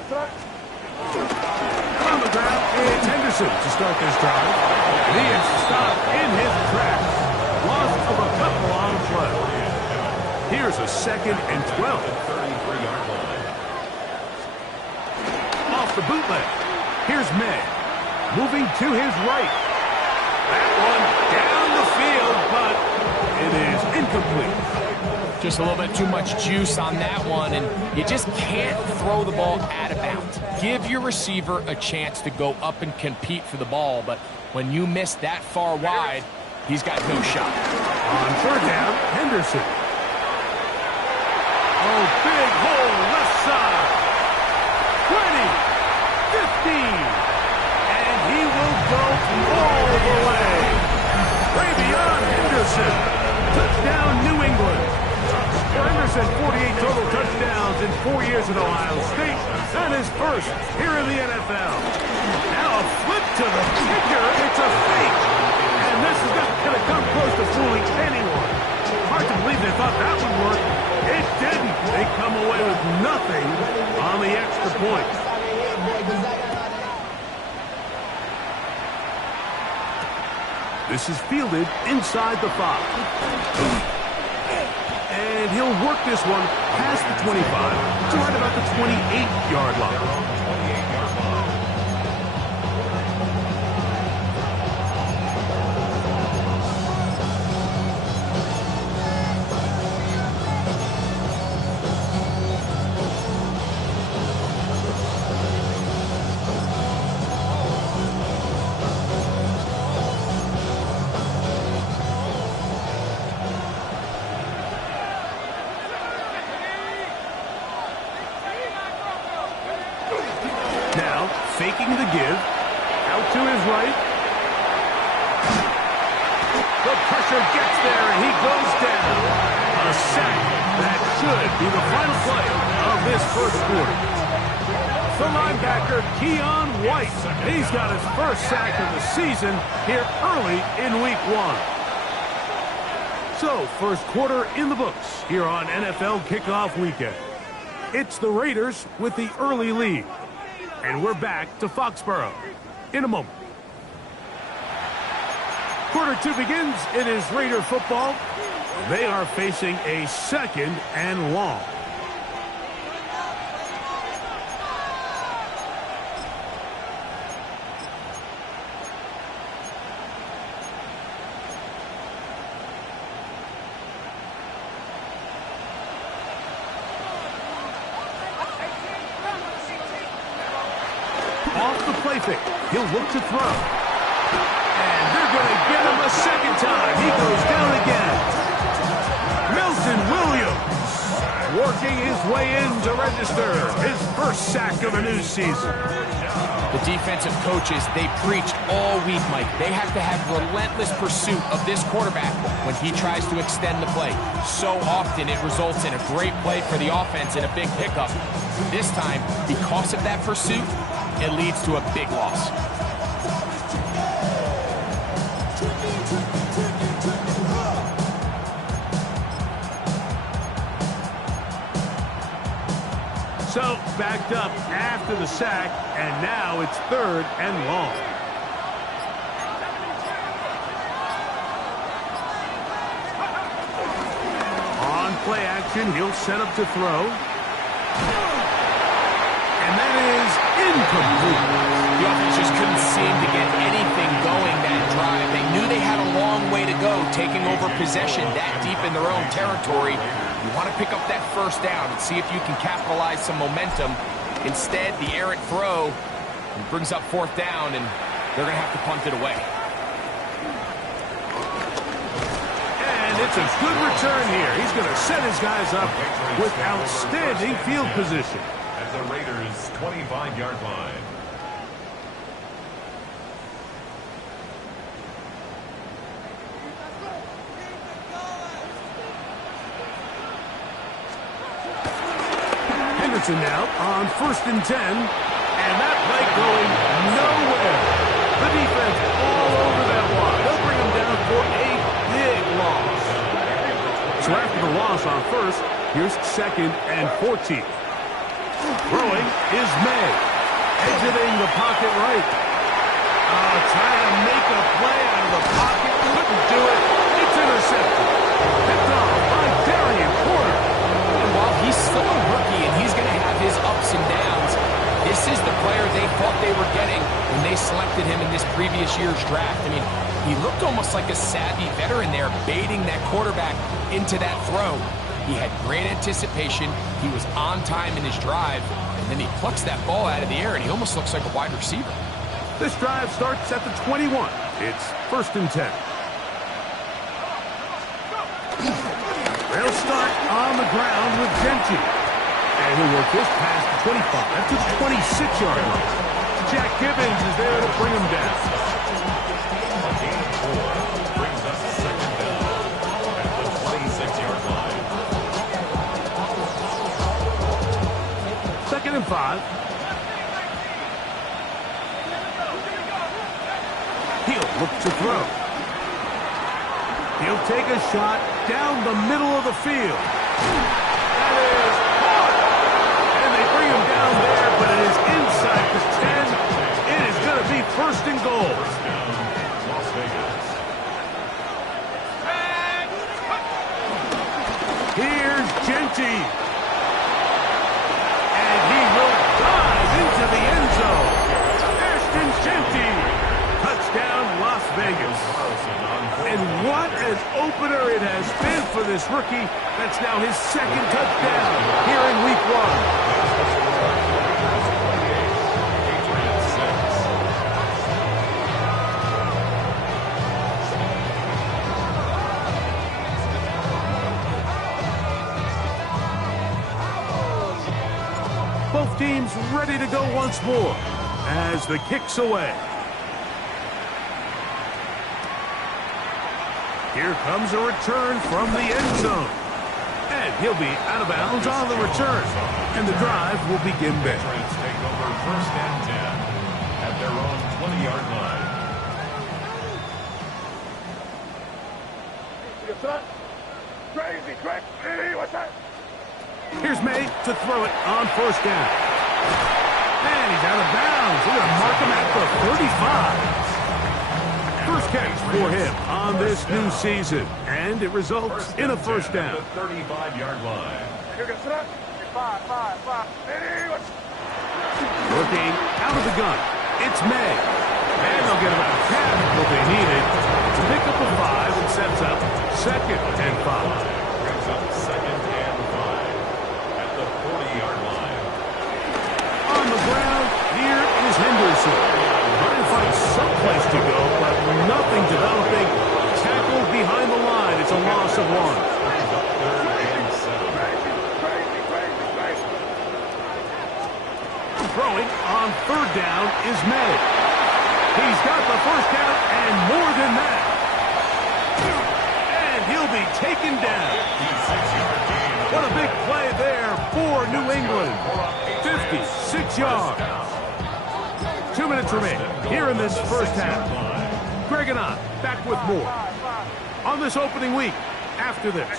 On the ground, it's Henderson to start this drive. He is stopped in his tracks. Loss of a couple on the play. Here's a 2nd and 12. Off the bootleg. Here's May. Moving to his right. That one down the field, but it is incomplete. Just a little bit too much juice on that one, and you just can't throw the ball out of bounds. Give your receiver a chance to go up and compete for the ball, but when you miss that far wide, he's got no shot. On 3rd down, Henderson. Oh, big hole, left side. 20, 15. And he will go all the way. Way beyond Henderson. Touchdown, New England. For Henderson, 48 total touchdowns in 4 years at Ohio State. That is first here in the NFL. Now a flip to the kicker. It's a fake. And this is not going to come close to fooling anyone. Hard to believe they thought that would work. It didn't. They come away with nothing on the extra point. This is fielded inside the 5. And he'll work this one past the 25 to right about the 28-yard line. Faking the give. Out to his right. The pressure gets there, and he goes down. A sack. That should be the final play of this first quarter. The linebacker, Keon White. He's got his first sack of the season here early in week 1. So, first quarter in the books here on NFL Kickoff Weekend. It's the Raiders with the early lead. And we're back to Foxborough in a moment. Quarter 2 begins. It is Raider football. They are facing a 2nd and long. Off the play fake. He'll look to throw. And they're going to get him a second time. He goes down again. Milton Williams working his way in to register his first sack of the new season. The defensive coaches, they preached all week, Mike. They have to have relentless pursuit of this quarterback when he tries to extend the play. So often it results in a great play for the offense and a big pickup. This time, because of that pursuit, it leads to a big loss. So, backed up after the sack, and now it's 3rd and long. On play action, he'll set up to throw. And that is incomplete. The offense just couldn't seem to get anything going that drive. They knew they had a long way to go, taking over possession that deep in their own territory. You want to pick up that first down and see if you can capitalize some momentum. Instead, the errant throw brings up 4th down, and they're going to have to punt it away. And it's a good return here. He's going to set his guys up with outstanding field position. At the Raiders' 25-yard line. Henderson now on 1st and 10. And that play going nowhere. The defense all over that wide. They'll bring him down for a big loss. So after the loss on 1st, here's 2nd and 14. Throwing is May. Exiting the pocket right. Trying to make a play out of the pocket. Couldn't do it. It's intercepted. Picked off by Darian Porter. And while he's still a rookie and he's going to have his ups and downs, this is the player they thought they were getting when they selected him in this previous year's draft. I mean, he looked almost like a savvy veteran there, baiting that quarterback into that throw. He had great anticipation. He was on time in his drive, and then he plucks that ball out of the air, and he almost looks like a wide receiver. This drive starts at the 21. It's 1st and 10. They'll start on the ground with Genty. And he'll work this past the 25 to the 26-yard line. Jack Gibbons is there to bring him down. A gain of 4 brings us 2nd down at the 26-yard line. 2nd and 5. He'll look to throw. He'll take a shot down the middle of the field. That is caught. And they bring him down there, but it is inside the 10. It is going to be 1st and goal. First down, Las Vegas. Here's Genty. And he will dive into the end zone. Ashton Genty. Touchdown, Las Vegas. And what an opener it has been for this rookie. That's now his 2nd touchdown here in week 1. Both teams ready to go once more as the kick's away. Here comes a return from the end zone. And he'll be out of bounds on the return. And the drive will begin there. Patriots take over 1st and 10 at their own 20-yard line. Here's May to throw it on 1st down. And he's out of bounds. They're going to mark him at the 35. First catch for him on this new season, and it results in a 1st down. The 35-yard line. Looking out of the gun, it's May. And they'll get about half what they needed to pick up a 5 and sets up 2nd and 5. Brings up 2nd and 5 at the 40-yard line. On the ground, here is Henderson. Trying to find someplace to go, but nothing developing. Tackled behind the line. It's a loss of 1. Brings up 3rd and 7. Throwing on 3rd down is May. He's got the 1st down and more than that. And he'll be taken down. What a big play there for New England. 56 yards. 2 minutes remain here in this 1st half. Greg and I back with more on this opening week after this.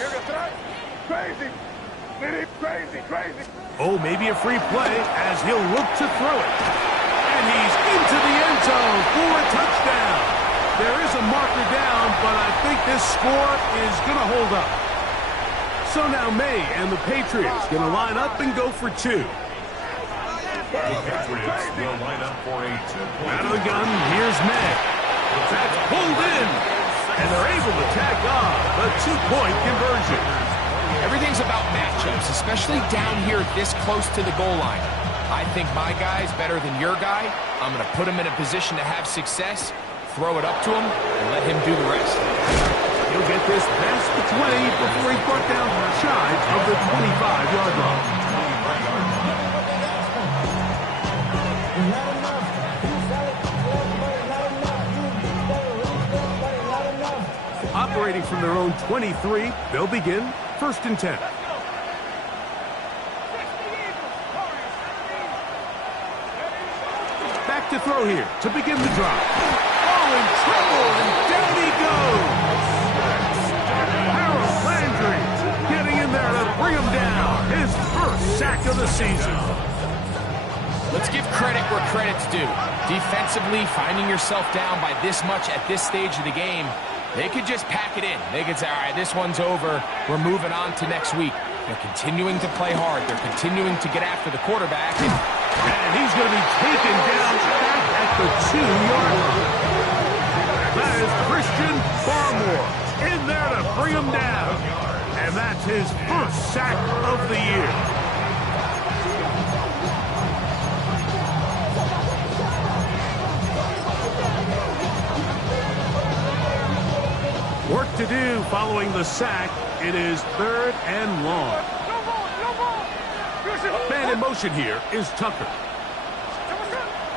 Oh, maybe a free play as he'll look to throw it. And he's into the end zone for a touchdown. There is a marker down, but I think this score is going to hold up. So now May and the Patriots going to line up and go for 2. The Patriots will line up for a 2-point. Out of the gun, here's May. That's pulled in. And they're able to tack on the 2-point conversion. Everything's about matchups, especially down here this close to the goal line. I think my guy's better than your guy. I'm going to put him in a position to have success, throw it up to him, and let him do the rest. He'll get this past the 20 before he's brought down shy of the 25-yard line. Operating from their own 23, they'll begin 1st and 10. Back to throw here to begin the drive. Oh, in trouble, and down he goes. Harold Landry getting in there to bring him down. His 1st sack of the season. Let's give credit where credit's due. Defensively, finding yourself down by this much at this stage of the game, they could just pack it in. They could say, all right, this one's over. We're moving on to next week. They're continuing to play hard. They're continuing to get after the quarterback. And he's going to be taken down back at the 2-yard line. That is Christian Barmore in there to bring him down. And that's his first sack of the year. Work to do following the sack. It is 3rd and long. Man in motion here is Tucker.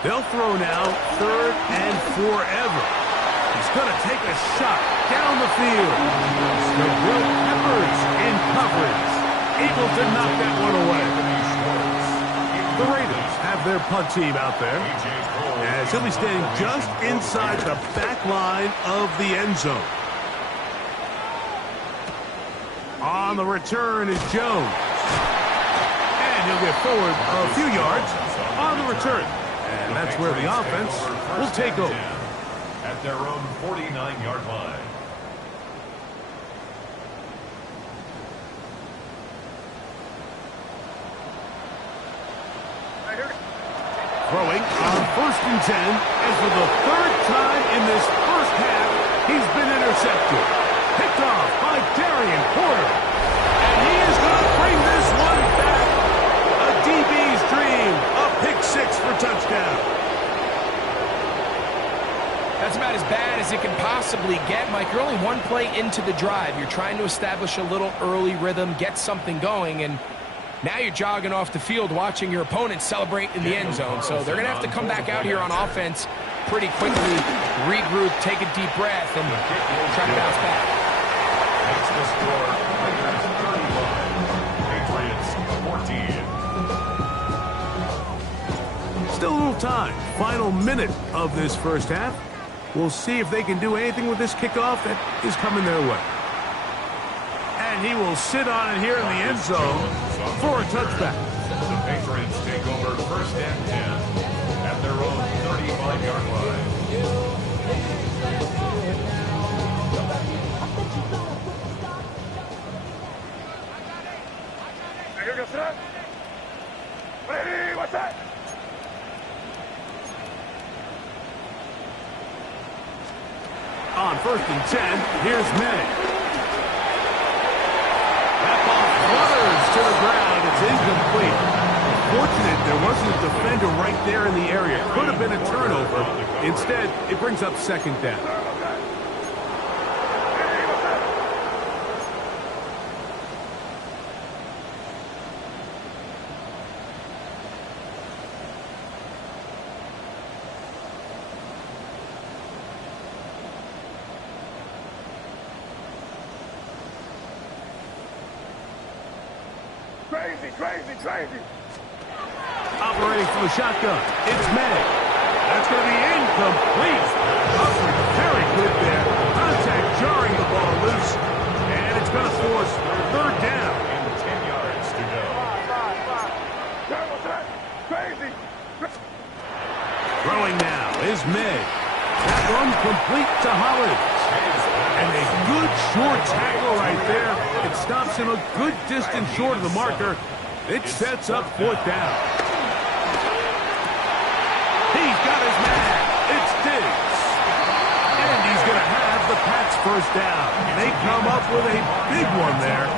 They'll throw now 3rd and forever. He's going to take a shot down the field. The Will Peppers in coverage. Able to knock that one away. The Raiders have their punt team out there. As he'll be standing just inside the back line of the end zone. On the return is Jones. And he'll get forward a few yards on the return. And that's where the offense will take over. At their own 49-yard line. Throwing on 1st and 10. And for the 3rd time in this first half, he's been intercepted. Picked off by Darian Porter. And he is going to bring this one back. A DB's dream. A pick 6 for touchdown. That's about as bad as it can possibly get, Mike. You're only one play into the drive. You're trying to establish a little early rhythm, get something going, and now you're jogging off the field watching your opponent celebrate in the end zone. So they're going to have to come back out here on offense pretty quickly, regroup, take a deep breath, and try to bounce back. Makes the score Raiders 31, Patriots 14. Still a little time. Final minute of this first half. We'll see if they can do anything with this kickoff that is coming their way. And he will sit on it here in the end zone for a touchback. The Patriots take over 1st and 10 at their own 35-yard line. Ready, what's that? On 1st and 10, here's May. That ball flutters to the ground. It's incomplete. Fortunate there wasn't a defender right there in the area. Could have been a turnover. Instead, it brings up 2nd down. Crazy. Operating from the shotgun, it's May. That's going to be incomplete. Very good there. Contact jarring the ball loose. And it's going to force 3rd down. And 10 yards to go. Crazy. Throwing now is May. That one complete to Hollins. And a good short tackle right there. It stops him a good distance short of the marker. It sets up 4th down. He's got his man. It's Diggs. And he's going to have the Pats' 1st down. They come up with a big one there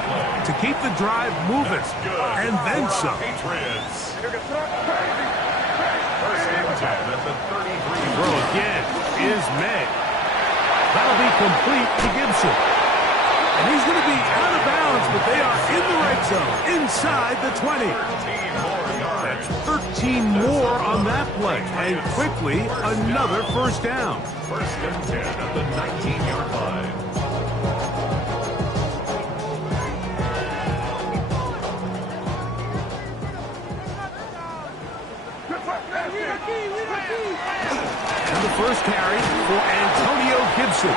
to keep the drive moving. And then some. Patriots. 1st and 10 at the 33. Throw again is May. That'll be complete to Gibson. And he's going to be out of bounds, but they are in the right zone, inside the 20. 13 more yards. That's 13 more on that play. And quickly, another 1st down. 1st and 10 at the 19-yard line. And the first carry for Antonio Gibson.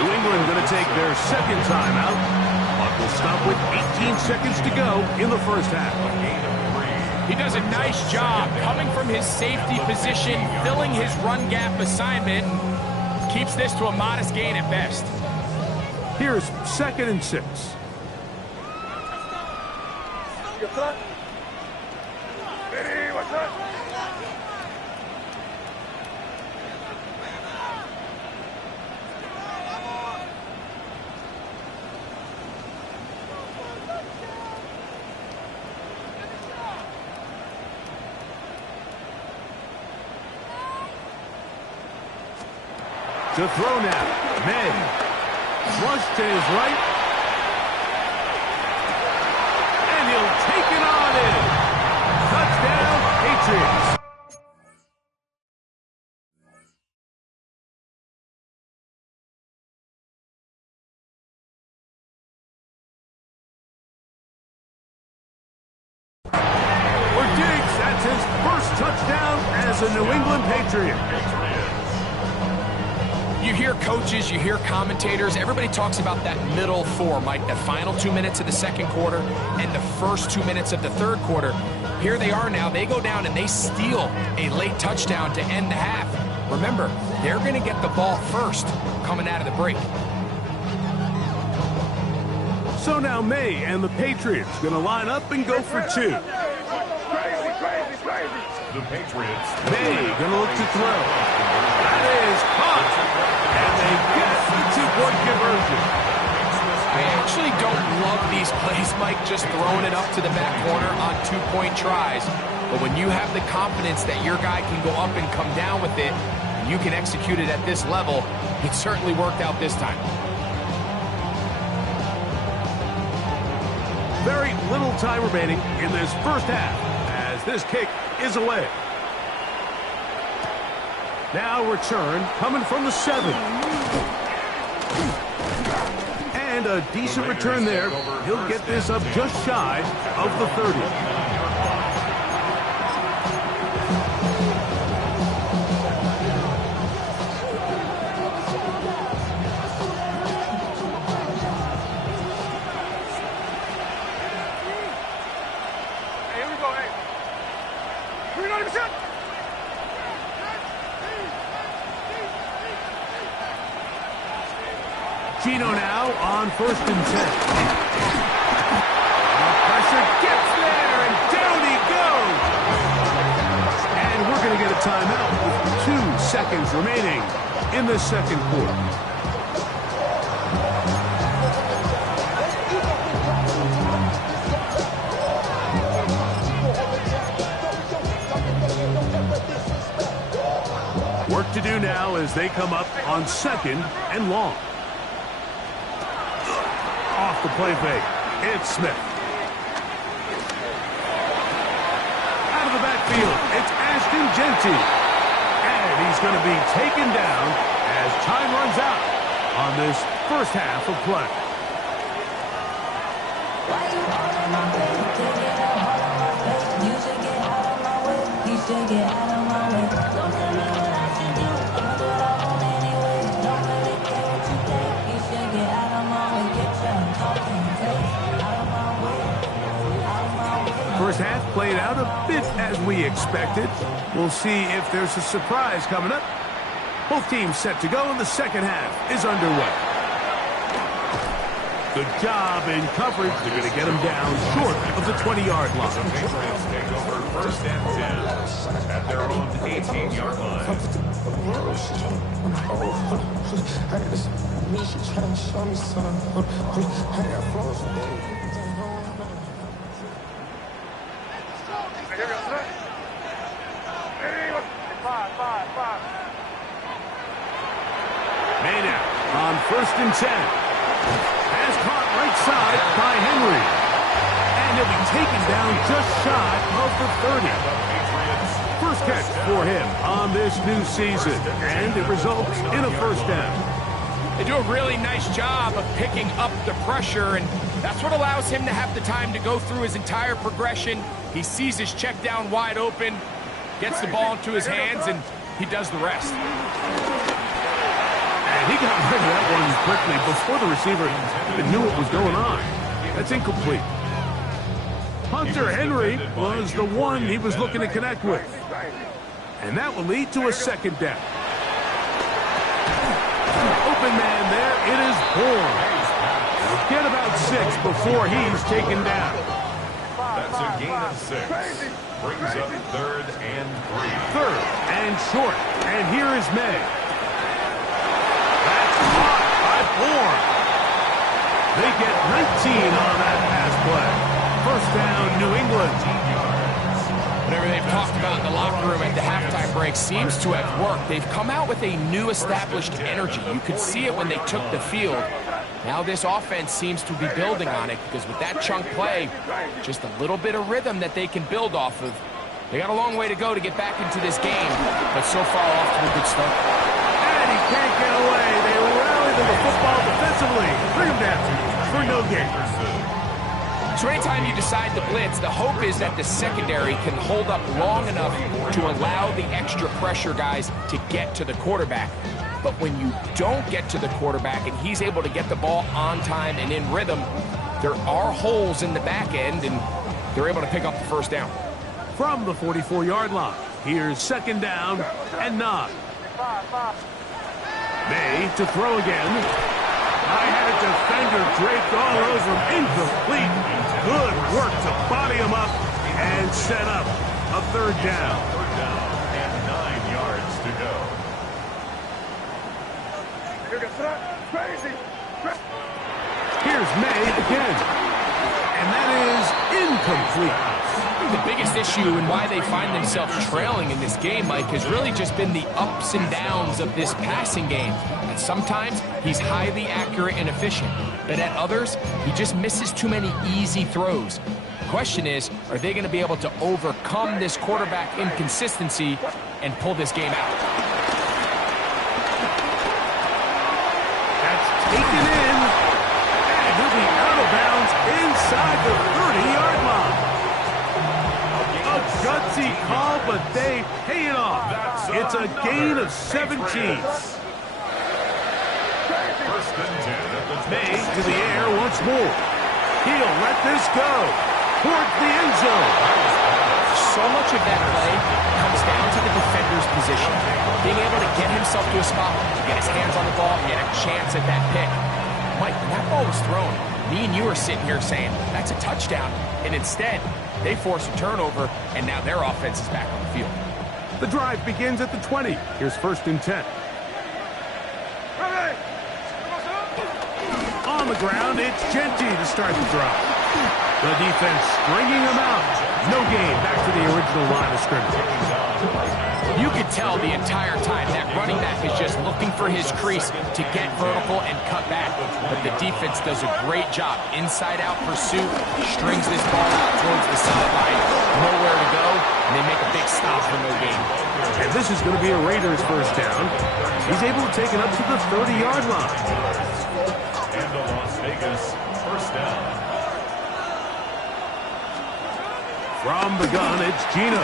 New England going to take their 2nd timeout, but will stop with 18 seconds to go in the first half. A gain of 3. He does a nice job coming from his safety position, filling his run gap assignment, and keeps this to a modest gain at best. Here's 2nd and 6. Ready, what's up? To throw now, May. Flush to his right. And he'll take it on in. Touchdown, Patriots. For Diggs, that's his first touchdown as a New England Patriot. You hear coaches, you hear commentators, everybody talks about that middle four, Mike, the final 2 minutes of the second quarter and the first 2 minutes of the third quarter. Here they are now. They go down and they steal a late touchdown to end the half. Remember, they're going to get the ball first coming out of the break. So now May and the Patriots going to line up and go for 2. Crazy, crazy, crazy. The Patriots. May going to look to throw. That is caught. And they get the 2-point conversion. I actually don't love these plays, Mike, just throwing it up to the back corner on 2-point tries. But when you have the confidence that your guy can go up and come down with it, and you can execute it at this level, it certainly worked out this time. Very little time remaining in this first half as this kick is away. Now return coming from the 7. And a decent return there. He'll get this up just shy of the 30. Hey, here we go, hey. 390%. Gino now on 1st and 10. The pressure gets there, and down he goes. And we're going to get a timeout with 2 seconds remaining in the second quarter. Work to do now as they come up on 2nd and long. Off the play fake. It's Smith. Out of the backfield, it's Ashton Genty. And he's going to be taken down as time runs out on this first half of play. First half played out a bit as we expected. We'll see if there's a surprise coming up. Both teams set to go, and the second half is underway. Good job in coverage. They're going to get him down short of the 20-yard line. The Patriots take over 1st and 10 at their own 18-yard line. Here we go, sir. Ready, what's up? 5. May now on 1st and 10. Has caught right side by Henry. And he'll be taken down just shy of the 30. First catch for him on this new season. And it results in a first down. They do a really nice job of picking up the pressure, and that's what allows him to have the time to go through his entire progression. He sees his check down wide open, gets the ball into his hands, and he does the rest. And he got rid of that one quickly before the receiver even knew what was going on. That's incomplete. Hunter Henry was the one he was looking to connect with. And that will lead to a second down. Open man there. It is Bourne. He'll get about 6 before he's taken down. That's a gain of 6. Brings up 3rd and 3. 3rd and short. And here is May. That's caught by Bourne. They get 19 on that pass play. First down, New England. Whatever they've talked about in the locker room at the halftime break seems to have worked. They've come out with a new established energy. You could see it when they took the field. Now this offense seems to be building on it because with that chunk play, just a little bit of rhythm that they can build off of. They got a long way to go to get back into this game, but so far off to a good start. And he can't get away. They rally to the football defensively. Bring him down for no gain. So anytime you decide to blitz, the hope is that the secondary can hold up long enough to allow the extra pressure guys to get to the quarterback. But when you don't get to the quarterback and he's able to get the ball on time and in rhythm, there are holes in the back end, and they're able to pick up the first down. From the 44-yard line, here's second down and 9. May to throw again. I had a defender draped all over him. Incomplete. Good work to body him up and set up a 3rd down. 3rd down and 9 yards to go. Here's May again. And that is incomplete. The biggest issue and why they find themselves trailing in this game, Mike, has really just been the ups and downs of this passing game. And sometimes he's highly accurate and efficient, but at others, he just misses too many easy throws. The question is, are they going to be able to overcome this quarterback inconsistency and pull this game out? That's taken in. And he'll be out of bounds inside the 30-yard line. A gutsy call, but they pay it off. It's a gain of 17. First and 10 at the May to the air once more. He'll let this go towards the end zone. So much of that play comes down to the defender's position. Being able to get himself to a spot, get his hands on the ball, and get a chance at that pick. Mike, when that ball was thrown, me and you are sitting here saying, that's a touchdown. And instead, they force a turnover, and now their offense is back on the field. The drive begins at the 20. Here's 1st and 10. On the ground, it's Genty to start the drive. The defense stringing him out. No gain. Back to the original line of scrimmage. You could tell the entire time that running back is just looking for his crease to get vertical and cut back. But the defense does a great job. Inside-out pursuit, strings this ball out towards the sideline. Nowhere to go, and they make a big stop for no gain. And this is going to be a Raiders first down. He's able to take it up to the 30-yard line. And the Las Vegas first down. From the gun, it's Gino.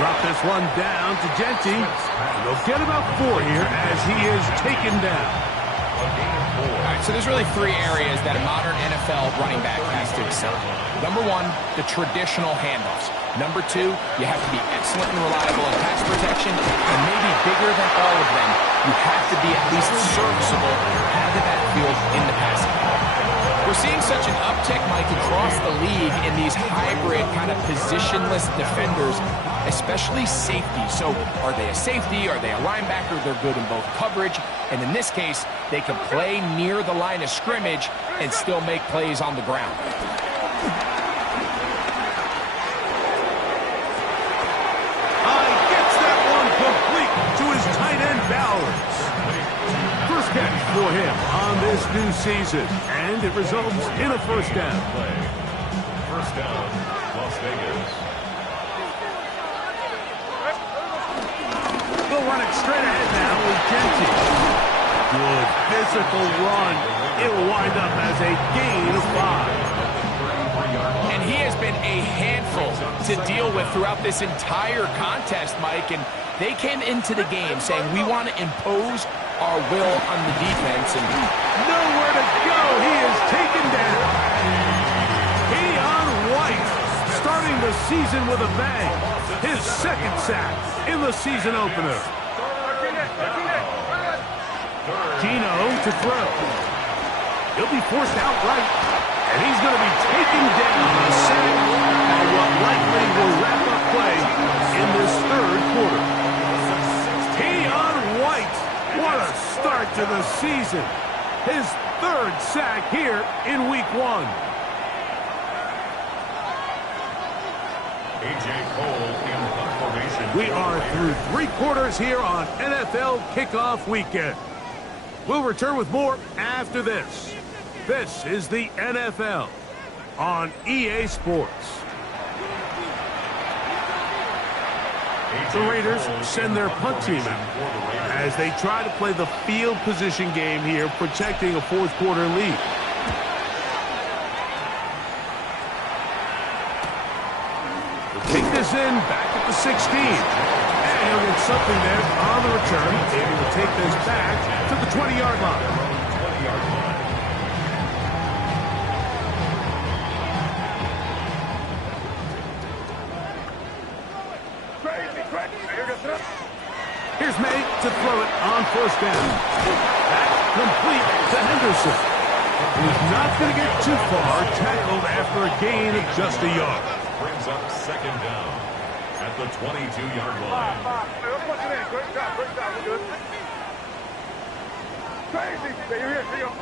Drop this one down to Genty. They'll get about 4 here as he is taken down. All right, so there's really 3 areas that a modern NFL running back has to excel. Number 1, the traditional handoffs. Number 2, you have to be excellent and reliable in pass protection. And maybe bigger than all of them, you have to be at least serviceable out of the backfield in the passing game. We're seeing such an uptick, Mike, across the league in these hybrid kind of positionless defenders, especially safety. So are they a safety? Are they a linebacker? They're good in both coverage. And in this case, they can play near the line of scrimmage and still make plays on the ground. Gets that one complete to his tight end, Bowers. First catch for him on this new season, and it results in a first down. First down, Las Vegas. We'll run it straight ahead now with Genty. Good physical run. It will wind up as a gain of 5. And he has been a handful to deal with throughout this entire contest, Mike. And they came into the game saying, we want to impose our will on the defense. And nowhere to go. He is taken down. He season with a bang. His second sack in the season opener. Gino to throw. He'll be forced outright, and he's going to be taken down a sack on what likely will wrap up play in this third quarter. Keon White, what a start to the season. His third sack here in week 1. We are through 3 quarters here on NFL Kickoff Weekend. We'll return with more after this. This is the NFL on EA Sports. The Raiders send their punt team out as they try to play the field position game here, protecting a fourth quarter lead. Kick this in back at the 16. And he'll get something there on the return, able to take this back to the 20-yard line. Here's May to throw it on first down. That's complete to Henderson. He's not going to get too far, tackled after a gain of just a yard. Brings up second down at the 22-yard line. Let's push it in. Great job. We're good. Crazy. You're here. Here you go.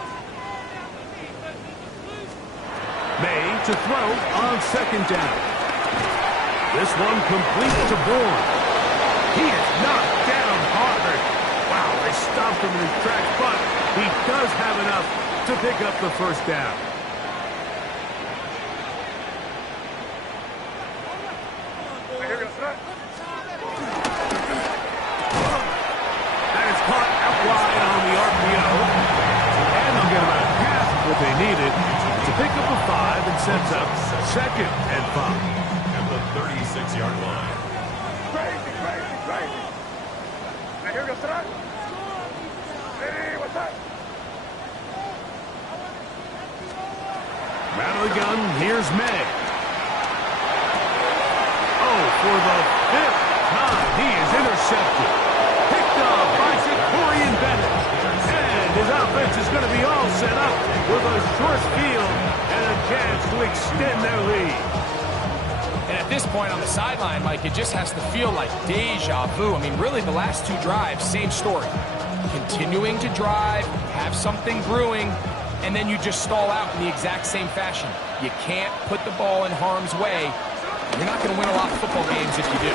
May to throw on second down. This one complete to Bourne. He is knocked down hard. Wow, they stopped him in his tracks, but he does have enough to pick up the first down. That is caught out wide on the RPO. And they'll get about half of what they needed to pick up a 5 and sets up second and 5. At the 36-yard line. Crazy. Now here we go, Sarah. Hey, what's that? Out of the gun, here's May. Oh, for the 5th time, he is intercepted. Picked up by Corey Bennett. And his offense is going to be all set up with a short field and a chance to extend their lead. And at this point on the sideline, Mike, it just has to feel like deja vu. I mean, really, the last 2 drives, same story. Continuing to drive, have something brewing, and then you just stall out in the exact same fashion. You can't put the ball in harm's way. You're not going to win a lot of football games if you do.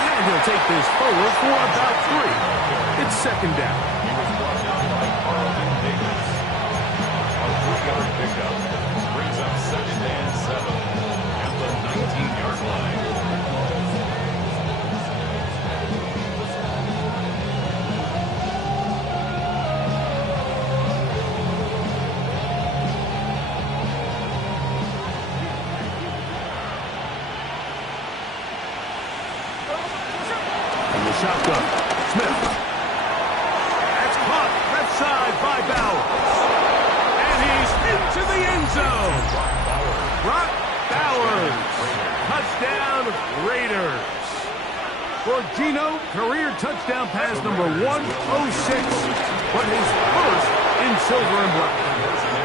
And he'll take this forward for about 3. It's second down. He was brought down by Carlton Davis. A 3-yard pickup brings up second and 7 at the 19-yard line. And the shotgun. Smith. That's caught left side by Bowers. And he's into the end zone. Brock Bowers. Touchdown Raiders. For Gino, career touchdown pass number 106. But his first in silver and black.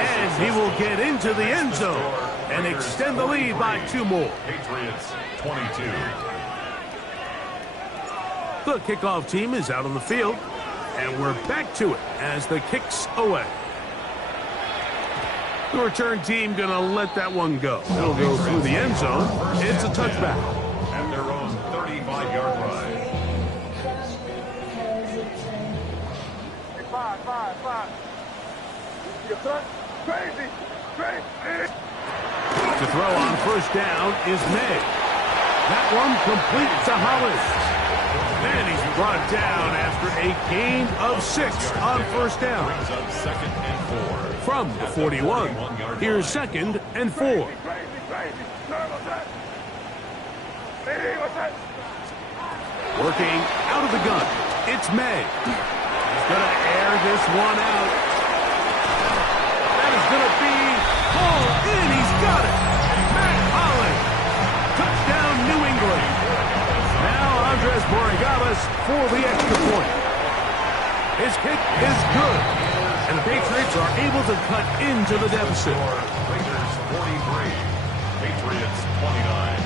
And he will get into the end zone and extend the lead by 2 more. Patriots 22. The kickoff team is out on the field, and we're back to it as the kick's away. The return team going to let that one go. It'll go through the end zone. It's a touchback. At their own 35-yard line. Hey, 5. You son. Crazy. To throw on first down is May. That one complete to Hollis. And he's brought down after a gain of 6 on first down. Brings up second and 4. From the 41, here's second and 4. Crazy. What's that? Hey, what's that? Working out of the gun, it's May. He's going to air this one out. That is going to be hauled in. He's got it. Matt Holland kick is good. And the Patriots are able to cut into the deficit. Raiders 43, Patriots 29.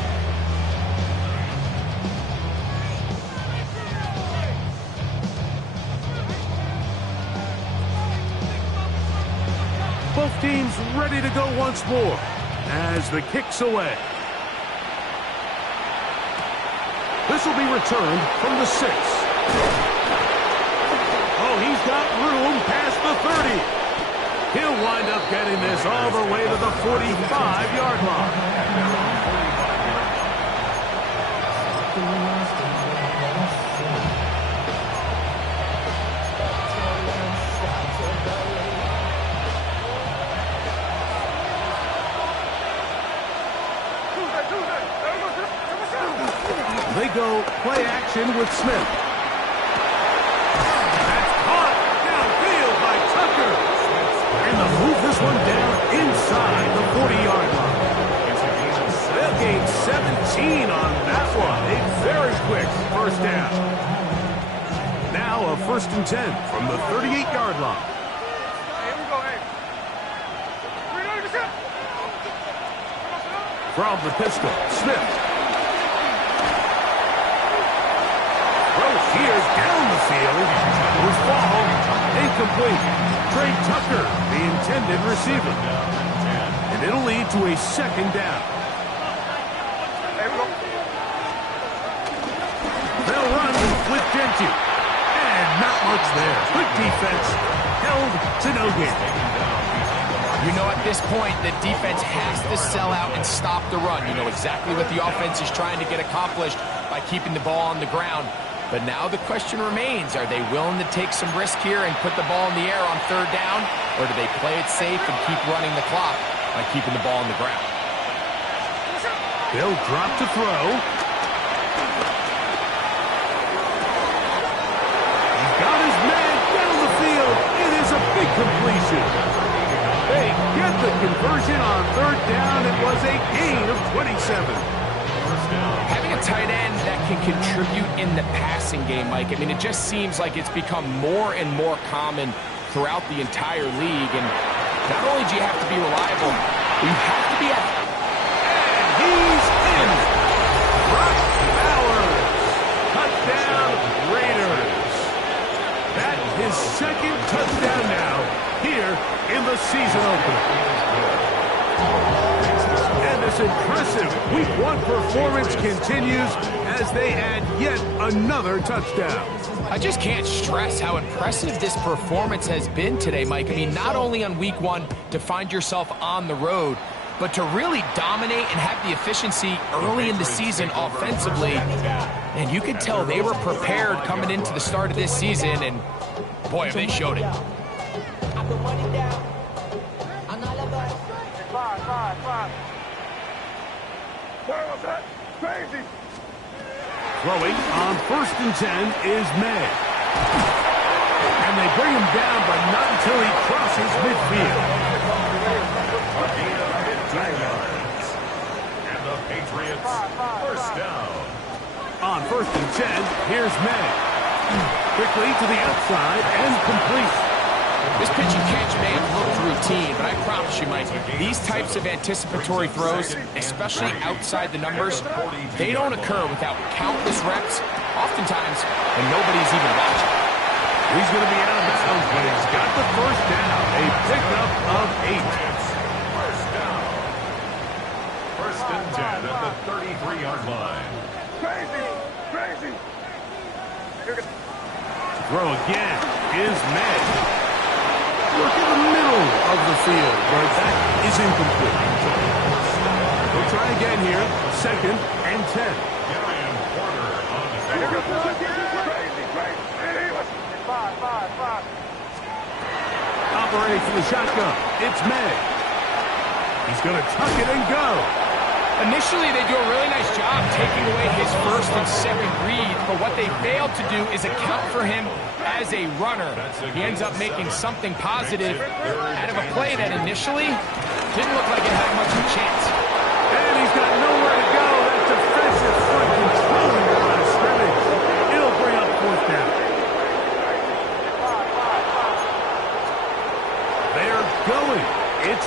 Both teams ready to go once more as the kick's away. This will be returned from the 6. Oh, he's got room past the 30. He'll wind up getting this all the way to the 45-yard line. They go play action with Smith. That's caught downfield by Tucker. And they'll move this one down inside the 40-yard line. They'll gain 17 on that one. A very quick first down. Now a 1st and 10 from the 38-yard line. Hey, here we go, hey. From the pistol, Smith. Here down the field. Was ball incomplete. Trey Tucker, the intended receiver. And it'll lead to a 2nd down. They'll run with Gentry. And not much there. Good defense. Held to no gain. You know, at this point, the defense has to sell out and stop the run. You know exactly what the offense is trying to get accomplished by keeping the ball on the ground. But now the question remains, are they willing to take some risk here and put the ball in the air on 3rd down? Or do they play it safe and keep running the clock by keeping the ball on the ground? They'll drop to throw. He's got his man down the field. It is a big completion. They get the conversion on 3rd down. It was a gain of 27. Having a tight end that can contribute in the passing game, Mike, I mean, it just seems like it's become more and more common throughout the entire league. And not only do you have to be reliable, you have to be accurate. And he's in. Brock Bowers. Touchdown, Raiders. That's his 2nd touchdown now here in the season opener. And this impressive Week 1 performance continues as they add yet another touchdown. I just can't stress how impressive this performance has been today, Mike. I mean, not only on Week 1 to find yourself on the road, but to really dominate and have the efficiency early in the season offensively. And you could tell they were prepared coming into the start of this season, and boy, have they showed it. Crazy. Throwing on 1st and 10 is May. And they bring him down, but not until he crosses midfield. And the Patriots 1st down. On 1st and 10, here's May. Quickly to the outside and complete. This pitch and catch may have looked routine, but I promise you, Mike, these types of anticipatory throws, especially outside the numbers, they don't occur without countless reps, oftentimes when nobody's even watching. He's going to be out of bounds, but he's got the 1st down. A pickup of 8. 1st down. 1st and 10 at the 33-yard line. Crazy. Crazy. Throw again is May. Look in the middle of the field, but that is incomplete. We'll try again here. 2nd and 10. Darian Porter on the field. Crazy. Five. Operating from the shotgun. It's May. He's going to tuck it and go. Initially, they do a really nice job taking away his 1st and 2nd read, but what they failed to do is account for him as a runner. He ends up making something positive out of a play that initially didn't look like it had much of a chance. And he's got nowhere to go. That defensive front controlling the line of scrimmage. It'll bring up 4th down.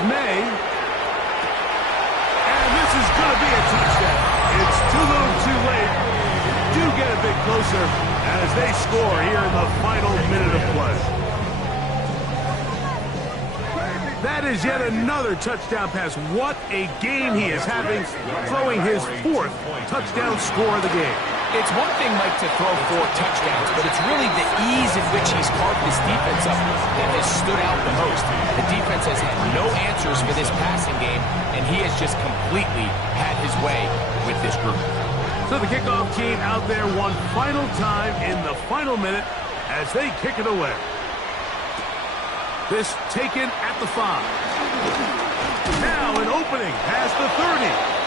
dismay. And this is going to be a touchdown. It's too little too late. Do get a bit closer as they score here in the final minute of play. That is yet another touchdown pass. What a game he is having, throwing his 4th touchdown score of the game. It's one thing, Mike, to throw 4 touchdowns, but it's really the ease in which he's carved this defense up that has stood out the most. The defense has had no answers for this passing game, and he has just completely had his way with this group. So the kickoff team out there one final time in the final minute as they kick it away. This taken at the 5. Now an opening past the 30.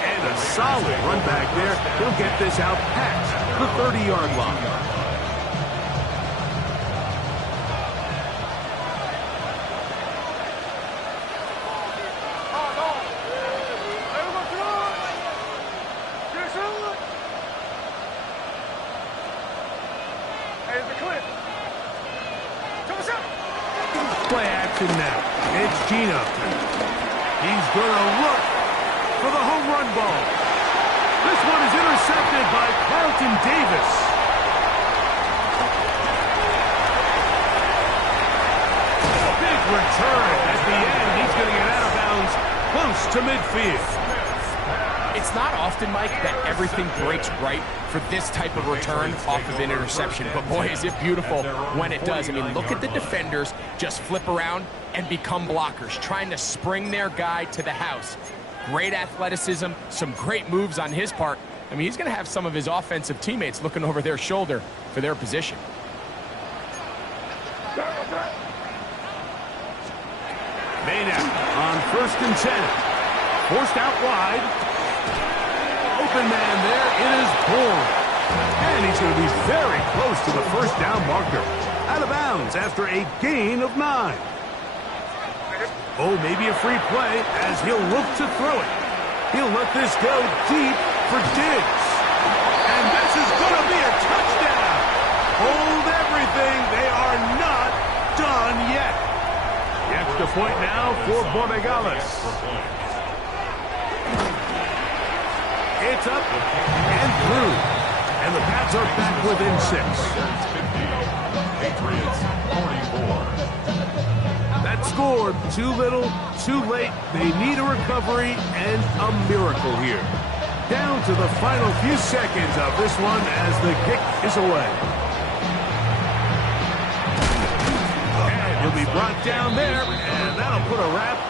And a solid run back there. He'll get this out past the 30-yard line. Play action now. It's Gino. He's going to look for the home run ball. This one is intercepted by Carlton Davis. Big return at the end. He's going to get out of bounds close to midfield. It's not often, Mike, that everything breaks right for this type of return off of an interception. But boy, is it beautiful when it does. I mean, look at the defenders just flip around and become blockers, trying to spring their guy to the house. Great athleticism, some great moves on his part. I mean, he's going to have some of his offensive teammates looking over their shoulder for their position. Maynard on 1st and 10. Forced out wide. Open man there. It is Bourne. And he's going to be very close to the 1st down marker. Out of bounds after a gain of 9. Oh, maybe a free play as he'll look to throw it. He'll let this go deep for Diggs. And this is going to be a touchdown. Hold everything. They are not done yet. The extra point now for Borregales. It's up and through. And the Pats are back within 6. Patriots 44. That scored too little, too late. They need a recovery and a miracle here. Down to the final few seconds of this one as the kick is away. And he'll be brought down there, and that'll put a wrap